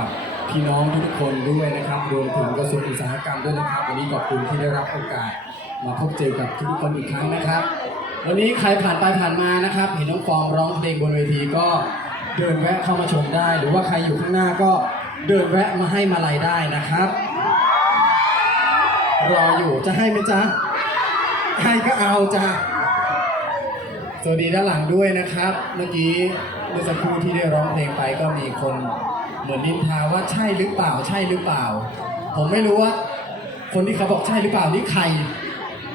กับพี่น้องทุกคนด้วยนะครับ รวมถึงกระทรวงอุตสาหกรรมด้วยนะครับ วันนี้ขอบคุณที่ได้รับโอกาส มาพบเจอกับทุกคนอีกครั้งนะครับ วันนี้ใครผ่านไปผ่านมานะครับ เห็นน้องฟองร้องเพลงบนเวทีก็เดินแวะเข้ามาชมได้ หรือว่าใครอยู่ข้างหน้าก็เดินแวะมาให้มาลัยได้นะครับ รออยู่จะให้ไหมจ๊ะให้ก็เอาจ้ะสวัสดีด้านหลังด้วยนะครับ เมื่อกี้เมื่อสักครู่ที่ได้ร้องเพลงไปก็มีคน เหมือนนินทาว่าใช่หรือเปล่าใช่หรือเปล่า ผมไม่รู้ว่าคนที่เขาบอกใช่หรือเปล่านี่ใคร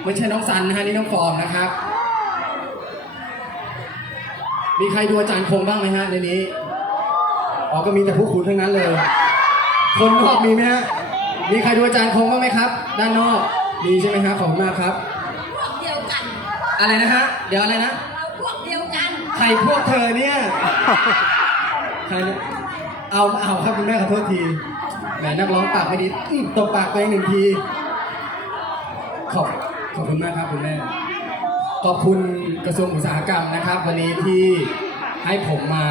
ไม่ใช่น้องซันนะฮะนี่น้องฟอร์มนะครับ มีใครดูอาจารย์คงบ้างไหมฮะในนี้อ๋อก็มีแต่ผู้คุณทั้งนั้นเลย คนนอกมีไหมฮะมีใครดูอาจารย์คงบ้างไหมครับ ด้านนอกมีใช่ไหมฮะขอบคุณมากครับ พวกเดียวกัน อะไรนะฮะเดี๋ยวอะไรนะ เราพวกเดียวกัน ใครพวกเธอเนี่ย ใครเนี่ย เอาเอาครับคุณแม่ขอโทษทีแหมนักร้องปากไม่ดีอื้อตบปากไปหนึ่งที ขอบขอบคุณมากครับคุณแม่ ขอบคุณกระทรวงอุตสาหกรรมนะครับ วันนี้ที่ให้ผมมา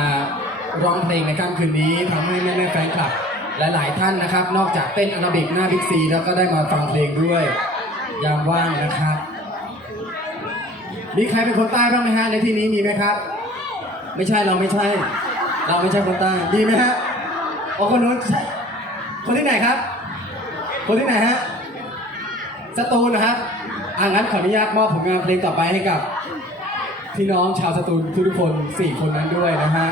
ร้องเพลงในค่ำคืนนี้ทำให้แม่แม่ๆแฟนคลับและหลายท่านนะครับ นอกจากเต้นอาราบิกหน้าบิ๊กซี แล้วก็ได้มาฟังเพลงด้วย ยามว่างนะครับ มีใครเป็นคนใต้บ้างไหมฮะในที่นี้มีไหมครับ ไม่ใช่เราไม่ใช่ เราไม่ใช่คนใต้มีไหมฮะ อ๋อคนนู้นใช่คนที่ไหนครับ คนที่ไหนฮะสตูลนะครับอ่างั้นขออนุญาตมอบผลงานเพลงต่อไปให้กับ พี่น้องชาวสตูลทุกๆคนสี่คนนั้นด้วยนะฮะ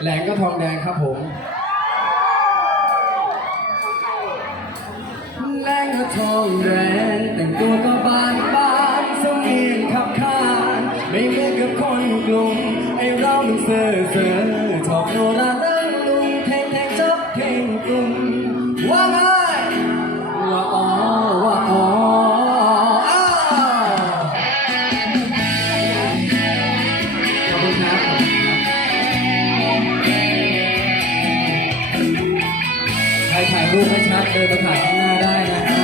แหลงก็ทองแดงครับผมแรงก็ทองแรงแต่งตัวก็บานบาน ใครถ่ายรูปไม่ชัดเดินมาถ่ายข้างหน้าได้นะฮะ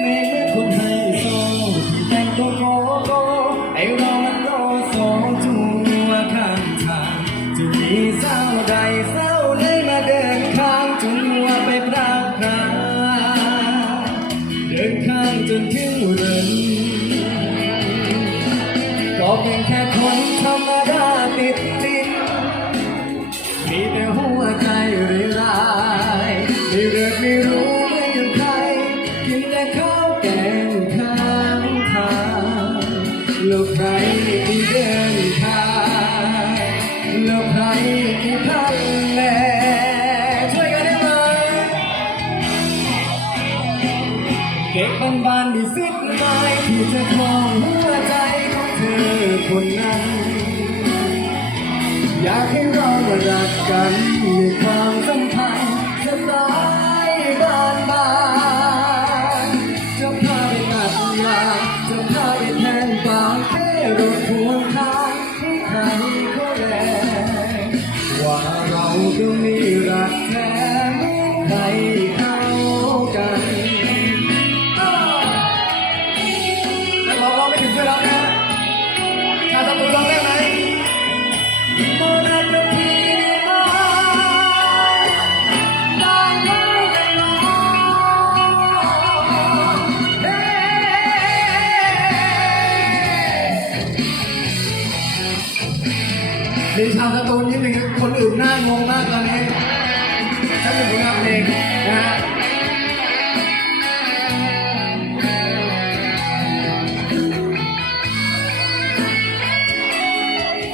เมือคนไฮโซที่แต่งตัวโกโก้ไอเรามันโลโซจูงข้างทางจะมีสาวใดสาวไหนมาเดินข้างจูงว่าไปพรางพรางเดินข้างจนถึงเรือนก็เพียงแค่คนธรรมดาติด เก็บบานๆมีสิทธิ์ไหมที่จะครองหัวใจของเธอคนนั้น อยากให้เรามารักกันในความสัมพันธ์สบายบานบานจะพาไปตัดยาจะพาไปแทงปากแค่รถทวงทางให้ใครเขาแรงว่าเราจะมี มีชาวสตูลนิดนึงคนอื่นหน้างงมากตอนนี้ฉันเป็นผลงานเพลงนะฮะ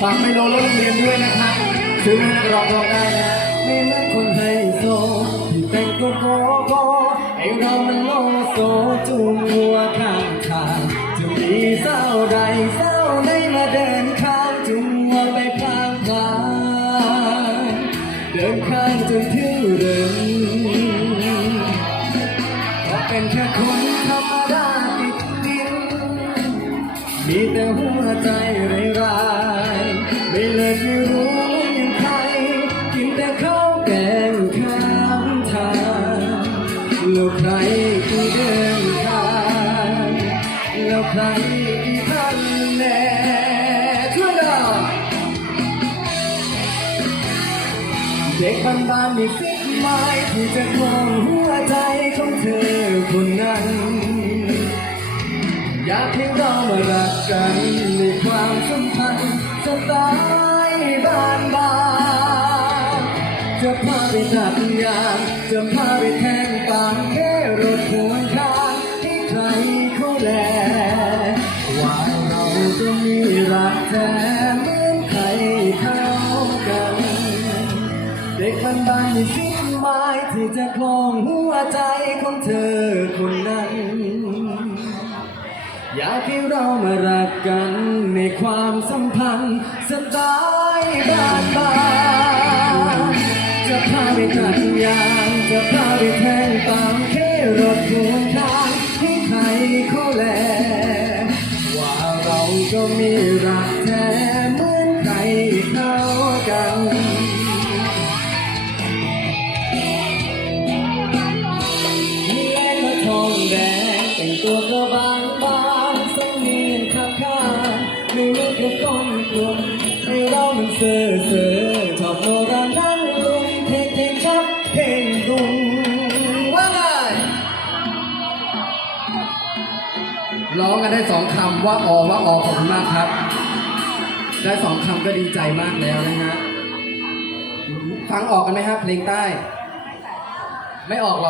ฝากไม่โลรถเรียนด้วยนะครับซื้อให้นักร้องร้องได้นะไม่เหมือนคนไฮโซที่แต่งตัวโกโก้ไอเรามันโลโซจูงหัวข้าง ดินข้างจนถึงเดิมเป็นแค่คนธรรมดาติดดินมีแต่หัวใจไรรายไม่เลิกไม่ เด็กบ้านบ้านๆมีฟิกไม้ที่จะครองหัวใจของเธอคนนั้น อยากให้เรามารักกันในความสัมพันธ์สไตล์บ้านบ้านๆจะพาไปตัดยางจะพาไปแท กบ้นบ้านๆมีสิ่งหมายที่จะคลองหัวใจของเธอคนนั้น อยากให้เรามารักกันในความสัมพันธ์สไตล์บ้านบ้านจะพาไปตัดยางจะพาไปแทงตามแค่รถทวงทางให้ใครเขาแลว่าเราก็มีรัก ไม่รู้แค่ก้อนกลุ่มให้เรามันเซ่อเซ่อชอบโนรานั่งลุงเพลงเพลงชักเพลงดุงว่าไงร้องกันได้สองคำว่าออว่าออขอบคุณมากครับ ได้สองคำก็ดีใจมากแล้วนะฮะฟังออกกันไหมครับเพลงใต้ ไม่ออกหรอก